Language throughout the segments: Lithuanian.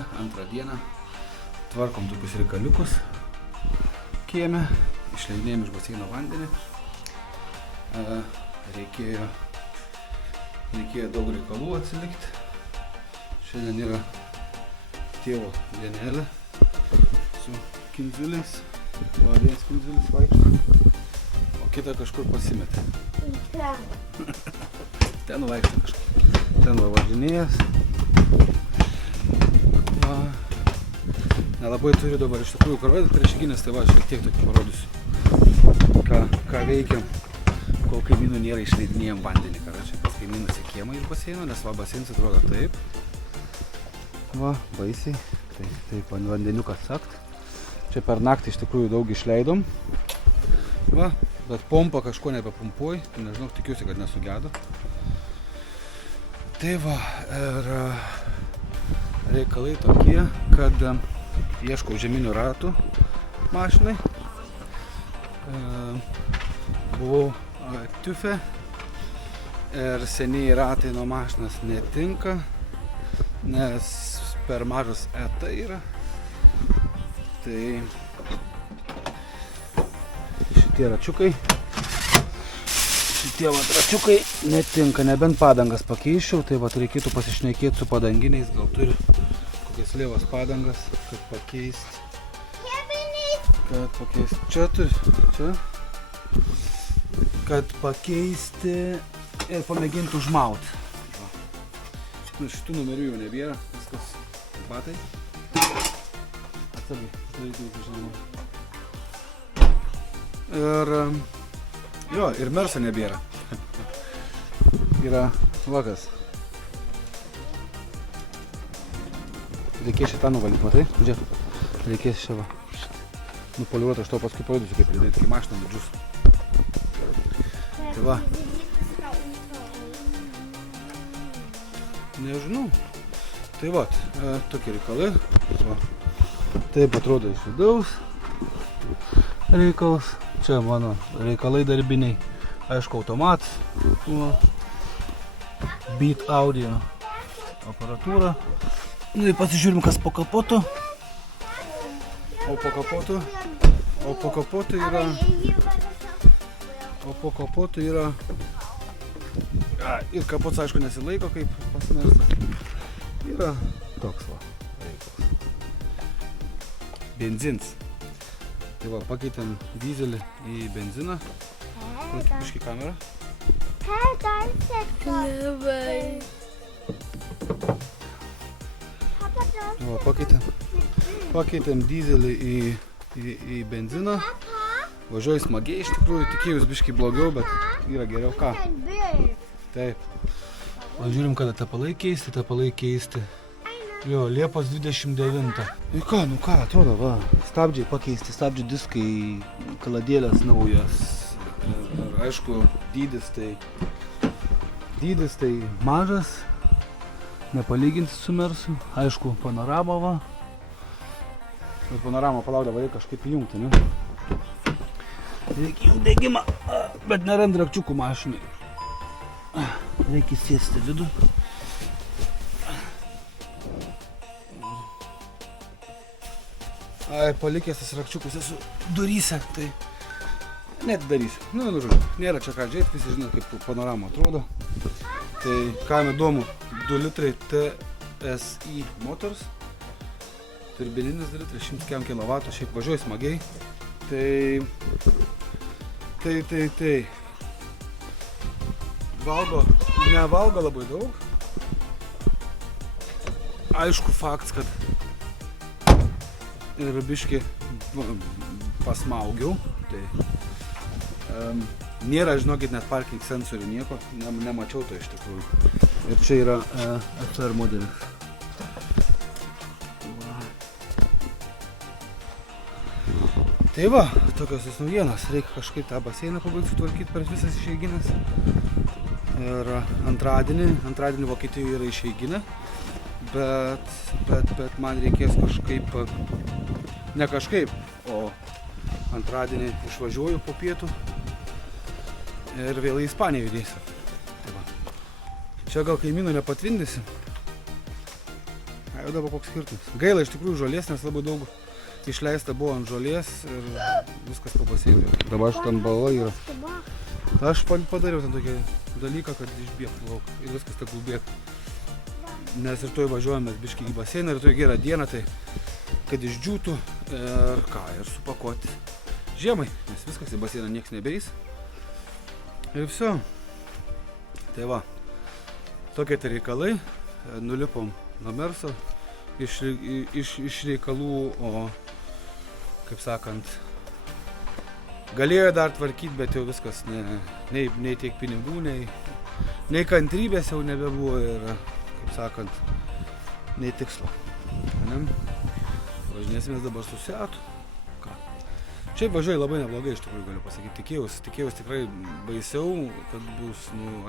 dieną, antrą dieną. Tvarkom tokius reikaliukus kieme, išleidinėjom iš baseino vandenį. Reikėjo daug reikalų atsilikti. Šiandien yra tėvo dienelė su kindziuliais. Va, vienas kindziulis vaikšto, o kitą kažkur pasimetė. Ten vaikšto kažkur. Ten va važinėjas. Va. Nelabai turiu dabar iš tikrųjų karvės priešigynės, tai va, šiek tiek tokį parodysiu. Ką veikiam, kol kaimynų nėra, išleidinėjom vandenį. Čia pas kaimynas į kiemą iš baseino, nes va, baseinas atrodo taip. Va, baisiai. Taip, vandeniukas sakt. Čia per naktį iš tikrųjų daug išleidom. Va, bet pompa kažko nebepumpuoju, tai nežinau, tikiuosi, kad nesugedo. Tai va, ir reikalai tokie, kad ieškau žieminių ratų mašinai. Buvau tiufe ir seniai ratai nuo mašinas netinka, nes per mažas ET yra. Tai šitie račiukai netinka, nebent padangas pakeiščiau, tai vat reikėtų pasišnekėti su padanginiais, gal turi kokias lievas padangas, kad pakeisti. Čia turi, čia. Kad pakeisti ir pamėginti užmauti. Šitų numerių jau nebėra, viskas batai. Atsargiai, žinoma. Ir merso nebėra. Yra vakas. Reikės šitą nuvalyti, matai? Žiūrėk, reikės šitą va. Nupoliuoti, aš to paskui parodysiu, kaip pridėti, kai mašiną nudžius. Tai va. Nežinau. Tai va, tokie reikalai. Va. Taip atrodo iš vidaus reikalas. Čia mano reikalai darbiniai. Aišku, automatas. Beat audio aparatūra. Nu ir pasižiūrim, kas po kapotu. O po kapotu yra ir kapotas, aišku, nesilaiko kaip pasmersta. Yra toks va reikalas. Benzins. Tai va, pakeitėm dizelį į benziną. Biškį kamerą. Va, pakeitėm dizelį į benziną. Važiuoju smagiai, iš tikrųjų, tikėjus biškį blogiau, bet yra geriau ką. Taip. Žiūrim, kada tepalai keisti. Jo, Liepos 29. Ir ką, atrodo, va, stabdžiai pakeisti, stabdžių diskai, kaladėlės naujas. Ir aišku, dydis tai mažas, nepalyginti su Mersu. Aišku, panorama va. Ir panoramą palaukdavo reikia kažkaip įjungti, ne? Reikia įjungti degimą, bet nerand rakčiukų mašinai. Reikia sėsti vidų. Palikęs tas rakčiukus esu duryse, tai net darysiu. Nu, žodžiu, nėra čia ką žiūrėti, visi žino, kaip panorama atrodo. Tai kam įdomu, 2 litrai TSI Motors, turbininis 2 litrai, 100 kW, šiaip važiuoju smagiai. Tai. Nevalgo labai daug. Aišku faktas, kad ir biškį pasmaugiau. Tai nėra, žinokit, net parking sensorių nieko, nemačiau to iš tikrųjų. Ir čia yra FR modelis. Tai va, tokios naujienos. Reikia kažkaip tą baseiną pabaigti sutvarkyti per visas išeiginės. Ir antradienį Vokietijoje yra išeiginė. Bet man reikės kažkaip, ne kažkaip, o antradienį išvažiuoju po pietų ir vėl į Ispaniją judėsiu. Tai va. Čia gal kaimynų nepatvindysim. Jau dabar koks skirtumas. Gaila iš tikrųjų žolės, nes labai daug išleista buvo ant žolės ir viskas papasėdė. Dabar aš ten bala yra. Aš padariau ten tokį dalyką, kad išbėgtų lauk ir viskas tegul bėgtų. Nes ir toj važiuojame biškį į baseiną ir toj gerą dieną, tai kad išdžiūtų ir ką, ir supakuoti žiemai, nes viskas į baseiną nieks nebeis. Ir viso. Tai va, tokie tai reikalai, nulipom nuo Merso iš reikalų, o kaip sakant, galėjo dar tvarkyti, bet jau viskas, nei tiek pinigų, nei kantrybės jau nebebuvo ir, kaip sakant, nei tikslo. Važinėsimės dabar su Seatu. Šiaip važiuoju labai neblogai, iš tikrųjų galiu pasakyti. Tikėjausi tikrai baisiau, kad bus,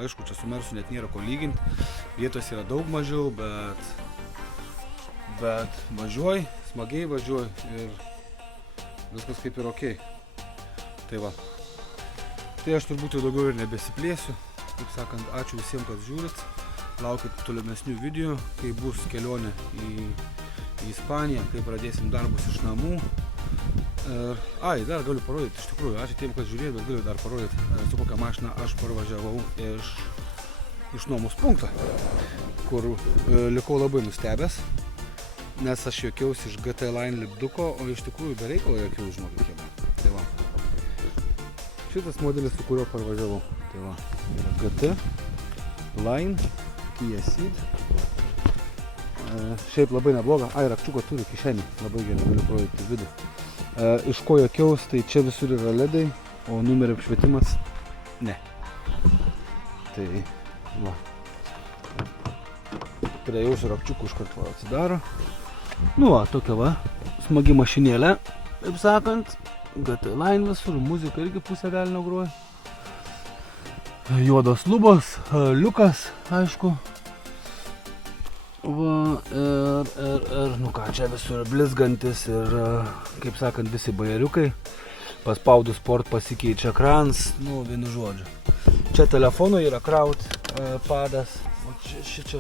aišku, čia su Mersu net nėra ko lyginti. Vietos yra daug mažiau, bet važiuoju, smagiai važiuoju ir viskas kaip ir okei. Tai va. Tai aš turbūt jau daugiau ir nebesiplėsiu. Kaip sakant, ačiū visiems, kas žiūrit. Laukit tolimesnių video, kai bus kelionė į Ispaniją, kai pradėsim darbus iš namų. Ir, dar galiu parodyti, iš tikrųjų, ačiū tiem, kas žiūrėjo, bet galiu dar parodyti, su kokią mašiną aš parvažiavau iš nuomos punkto, kur likau labai nustebęs, nes aš juokiausi iš GT Line lipduko, o iš tikrųjų be reikalo juokiausi, žinokit, kiemą. Tai va. Šitas modelis, su kuriuo parvažiavau. Tai va, yra GT Line, Kia Ceed. Šiaip labai nebloga. Rakčiuką turi kišenį, labai gerai galiu parodyti vidų. Iš ko juokiaus, tai čia visur yra ledai, o numerio apšvietimas ne. Tai va. Priejau su rakčiuku iš karto atsidaro. Nu va, tokia va, smagi mašinėlė, taip sakant. GT Line visur, muzika irgi pusę velnio groja. Juodos lubos, liukas, aišku. Va, ir, nu ką, čia visur blizgantis ir, kaip sakant, visi bajeriukai. Paspaudus sport pasikeičia ekrans, nu, vienu žodžiu. Čia telefono yra kraut padas, o čia,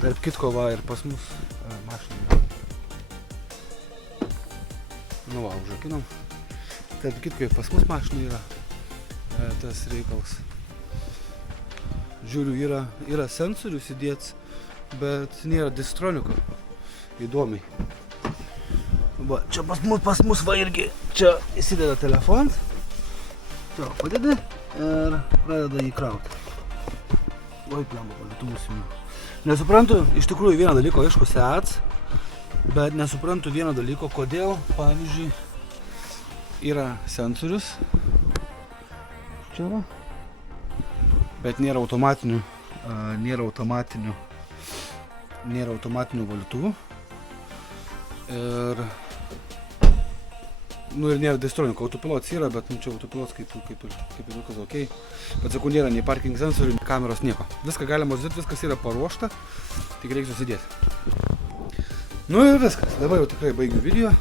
tarp kitko va ir pas mus mašinė. Nu va, užrakinom. Tarp kitko ir pas mus mašinė yra tas reikalas. Žiūriu, yra sensorius įdėts, bet nėra distroniko. Įdomiai. Va, čia pas mus va irgi, čia įsideda telefonas. Čia padedi ir pradeda jį krauti. Oi, plemba, palitūs jų. Nesuprantu, iš tikrųjų vieną dalyko, aišku, Seats, bet nesuprantu vieną dalyko, kodėl, pavyzdžiui, yra sensorius. Čia va. Bet nėra automatinių valytuvų ir nėra distroniko. Autopilotas yra, bet čia autopilotas kaip ir viskas okei. Bet sakau, nėra nei parking sensorių, nei kameros, nieko. Viską galima žiūrėti, viskas yra paruošta, tik reikia susidėti. Nu ir viskas, dabar jau tikrai baigiu video.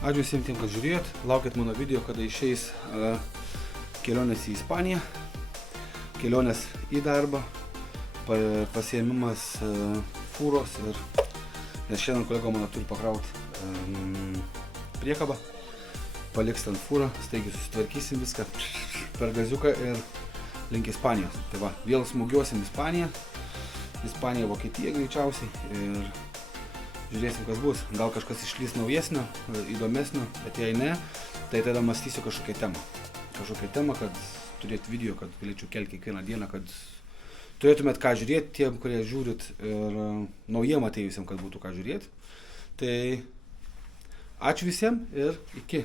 Ačiū visiems tiem, kas žiūrėjot. Laukit mano video, kada išeis kelionės į Ispaniją. Kelionės į darbą, pasiėmimas fūros nes šiandien kolega mano turi pakrauti priekabą, paliks ten fūrą, staigiai susitvarkysim viską per gaziuką ir link Ispanijos. Tai va, vėl smūgiuosim Ispaniją, Vokietija greičiausiai ir žiūrėsim, kas bus. Gal kažkas išlys naujesnio, įdomesnio, bet jei ne, tai tada mąstysiu kažkokią temą, kad turėti video, kad galėčiau kelti kiekvieną dieną, kad turėtumėt ką žiūrėti tiem, kurie žiūrit ir naujiem atėjusiam, kad būtų ką žiūrėti. Tai ačiū visiems ir iki.